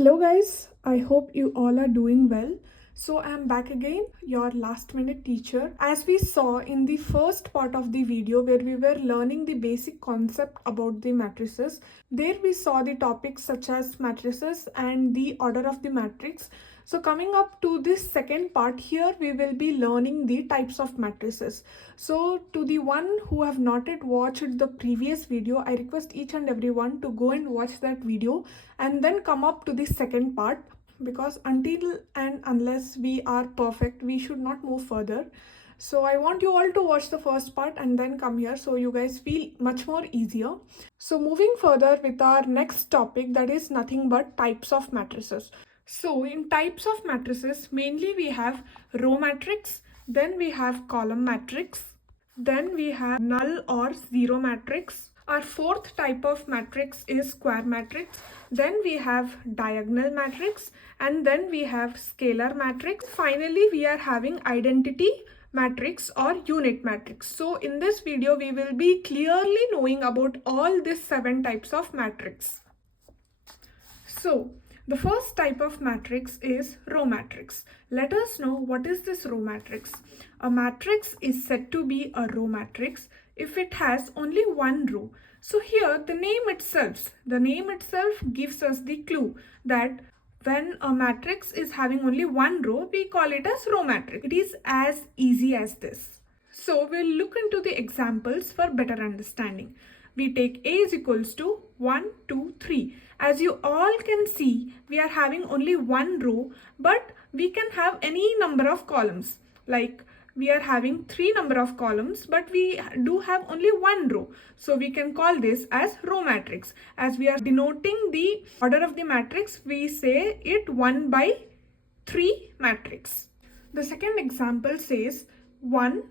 Hello guys, I hope you all are doing well. So I am back again, your last minute teacher. As we saw in the first part of the video where we were learning the basic concept about the matrices, there we saw the topics such as matrices and the order of the matrix. So coming up to this second part here, we will be learning the types of matrices. So to the one who have not yet watched the previous video, I request each and everyone to go and watch that video and then come up to the second part, because until and unless we are perfect, we should not move further. So I want you all to watch the first part and then come here so you guys feel much more easier. So moving further with our next topic, that is nothing but types of matrices. So in types of matrices, mainly we have row matrix, then we have column matrix, then we have null or zero matrix. Our fourth type of matrix is square matrix. Then we have diagonal matrix, and then we have scalar matrix. Finally, we are having identity matrix or unit matrix. So in this video, we will be clearly knowing about all these 7 types of matrix. So the first type of matrix is row matrix. Let us know what is this row matrix. A matrix is said to be a row matrix if it has only one row. So here the name itself gives us the clue that when a matrix is having only one row, we call it as row matrix. It is as easy as this. So we'll look into the examples for better understanding. We take A is equals to 1, 2, 3. As you all can see, we are having only one row, but we can have any number of columns. Like we are having 3 number of columns, but we do have only one row. So we can call this as row matrix. As we are denoting the order of the matrix, we say it 1 by 3 matrix. The second example says 1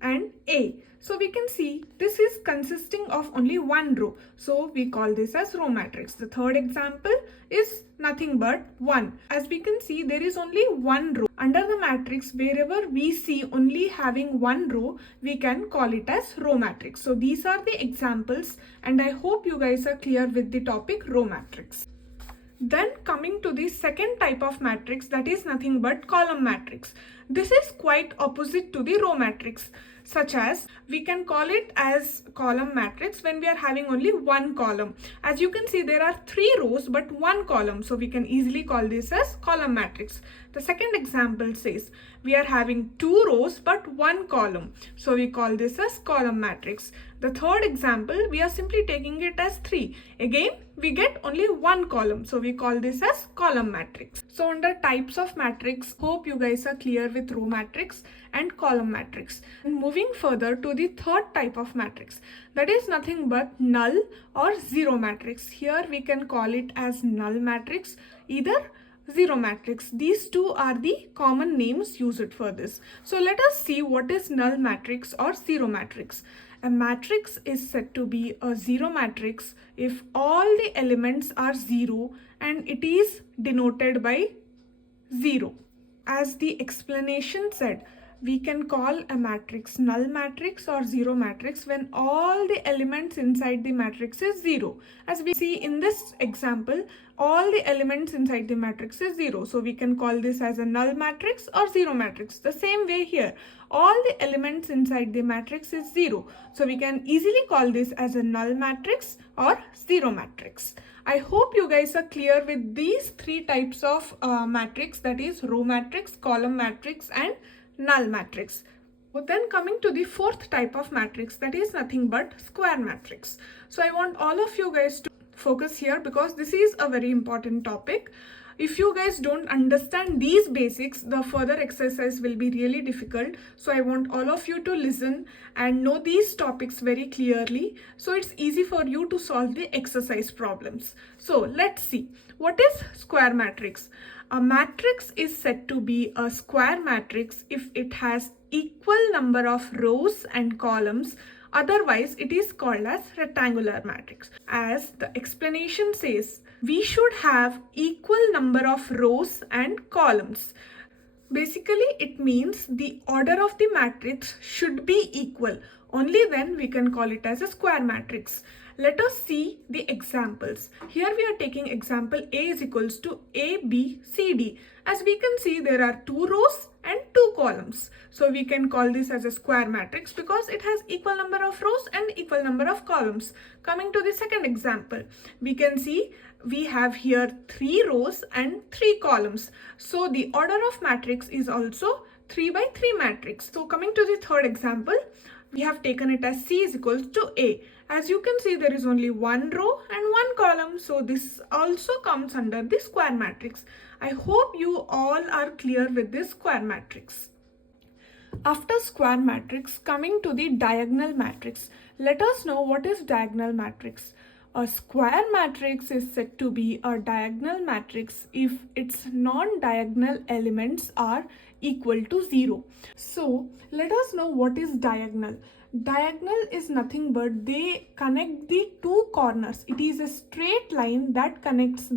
and A. So we can see this is consisting of only one row. So we call this as row matrix. The third example is nothing but 1. As we can see, there is only one row. Under the matrix, wherever we see only having one row, we can call it as row matrix. So these are the examples, and I hope you guys are clear with the topic row matrix. Then coming to the second type of matrix, that is nothing but column matrix. This is quite opposite to the row matrix, such as we can call it as column matrix when we are having only one column. As you can see, there are 3 rows but one column, so we can easily call this as column matrix. The second example says we are having 2 rows but one column, so we call this as column matrix. The third example, we are simply taking it as 3. Again, we get only one column, so we call this as column matrix. So under types of matrix, hope you guys are clear with row matrix and column matrix. And moving further to the third type of matrix, that is nothing but null or zero matrix. Here we can call it as null matrix, either zero matrix. These two are the common names used for this. So let us see what is null matrix or zero matrix. A matrix is said to be a zero matrix if all the elements are 0 and it is denoted by 0. As the explanation said, we can call a matrix null matrix or zero matrix when all the elements inside the matrix is 0. As we see in this example, all the elements inside the matrix is 0. So we can call this as a null matrix or zero matrix. The same way here, all the elements inside the matrix is 0. So we can easily call this as a null matrix or zero matrix. I hope you guys are clear with these 3 types of matrix, that is row matrix, column matrix and null matrix. But then coming to the fourth type of matrix, that is nothing but square matrix. So I want all of you guys to focus here because this is a very important topic. If you guys don't understand these basics, the further exercise will be really difficult. So I want all of you to listen and know these topics very clearly, so it's easy for you to solve the exercise problems. So let's see. What is square matrix? A matrix is said to be a square matrix if it has equal number of rows and columns. Otherwise, it is called as rectangular matrix. As the explanation says, we should have equal number of rows and columns. Basically, it means the order of the matrix should be equal. Only then we can call it as a square matrix. Let us see the examples. Here we are taking example A is equals to A, B, C, D. As we can see, there are 2 rows and 2 columns. So we can call this as a square matrix because it has equal number of rows and equal number of columns. Coming to the second example, we can see we have here 3 rows and 3 columns. So the order of matrix is also 3 by 3 matrix. So coming to the third example, we have taken it as C is equals to A. As you can see, there is only 1 row and 1 column. So this also comes under the square matrix. I hope you all are clear with this square matrix. After square matrix, coming to the diagonal matrix. Let us know what is diagonal matrix. A square matrix is said to be a diagonal matrix if its non-diagonal elements are equal to 0. So let us know what is diagonal. Diagonal is nothing but they connect the 2 corners. It is a straight line that connects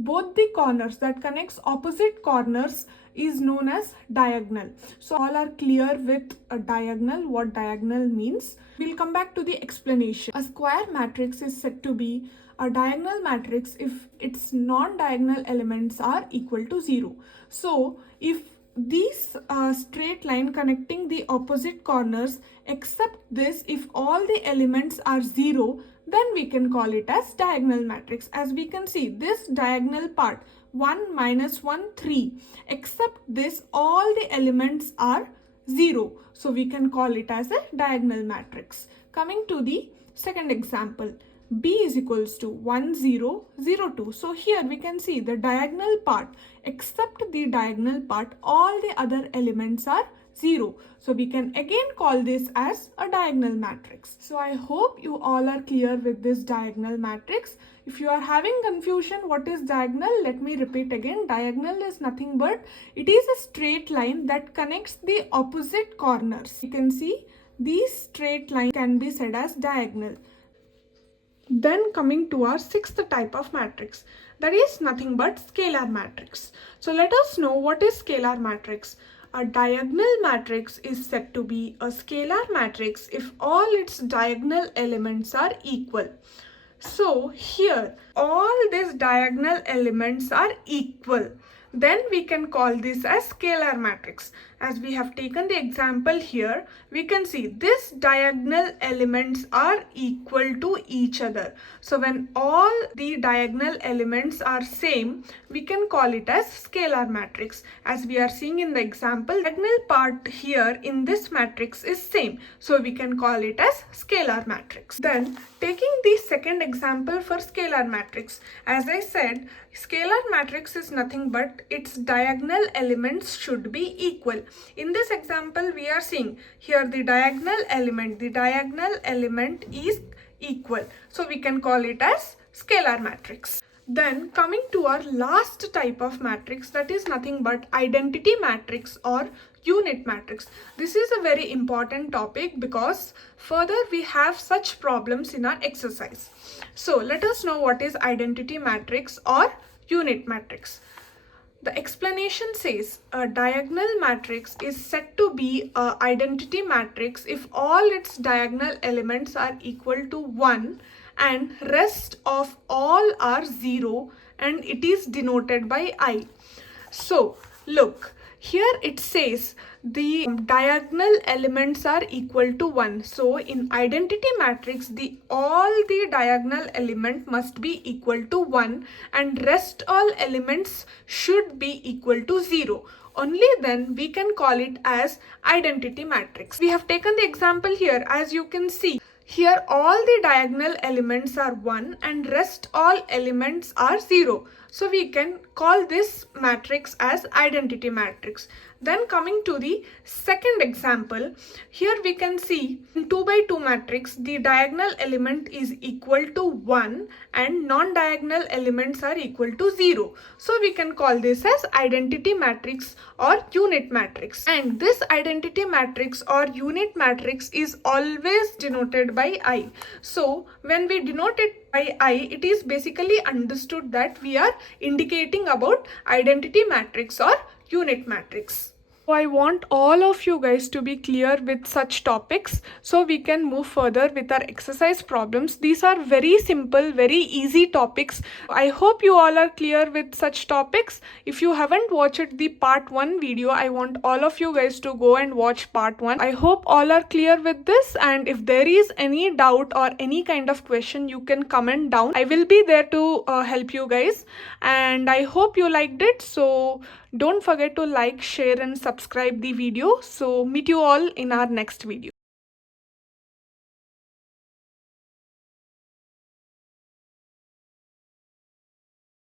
both the corners, that connects opposite corners, is known as diagonal. So all are clear with a diagonal, what diagonal means. We'll come back to the explanation. A square matrix is said to be a diagonal matrix if its non-diagonal elements are equal to 0. So if these straight line connecting the opposite corners, except this, if all the elements are 0, then we can call it as diagonal matrix. As we can see, this diagonal part 1 minus 1 3, except this all the elements are 0, so we can call it as a diagonal matrix. Coming to the second example, B is equals to 1 0 0 2. So here we can see the diagonal part, except the diagonal part, all the other elements are 0. So we can again call this as a diagonal matrix. So I hope you all are clear with this diagonal matrix. If you are having confusion what is diagonal, let me repeat again. Diagonal is nothing but it is a straight line that connects the opposite corners. You can see these straight lines can be said as diagonal. Then coming to our sixth type of matrix, that is nothing but scalar matrix. So let us know what is scalar matrix. A diagonal matrix is said to be a scalar matrix if all its diagonal elements are equal. So here all these diagonal elements are equal. Then we can call this as scalar matrix. As we have taken the example here, we can see this diagonal elements are equal to each other. So when all the diagonal elements are same, we can call it as scalar matrix. As we are seeing in the example, diagonal part here in this matrix is same. So we can call it as scalar matrix. Then taking the second example for scalar matrix, as I said, scalar matrix is nothing but its diagonal elements should be equal. In this example, we are seeing here the diagonal element is equal. So we can call it as scalar matrix. Then coming to our last type of matrix, that is nothing but identity matrix or unit matrix. This is a very important topic because further we have such problems in our exercise. So let us know what is identity matrix or unit matrix. The explanation says a diagonal matrix is said to be an identity matrix if all its diagonal elements are equal to 1 and rest of all are 0 and it is denoted by I. So look, here it says the diagonal elements are equal to 1. So in identity matrix, all the diagonal element must be equal to 1 and rest all elements should be equal to 0. Only then we can call it as identity matrix. We have taken the example here. As you can see, here all the diagonal elements are 1 and rest all elements are 0. So we can call this matrix as identity matrix. Then coming to the second example, here we can see in 2 by 2 matrix, the diagonal element is equal to 1 and non-diagonal elements are equal to 0. So we can call this as identity matrix or unit matrix. And this identity matrix or unit matrix is always denoted by I. So when we denote it by I, it is basically understood that we are indicating about identity matrix or unit matrix. So I want all of you guys to be clear with such topics so we can move further with our exercise problems. These are very simple, very easy topics. I hope you all are clear with such topics. If you haven't watched the part 1 video, I want all of you guys to go and watch part 1. I hope all are clear with this, and if there is any doubt or any kind of question, you can comment down. I will be there to help you guys, and I hope you liked it. So don't forget to like, share and subscribe the video. So meet you all in our next video.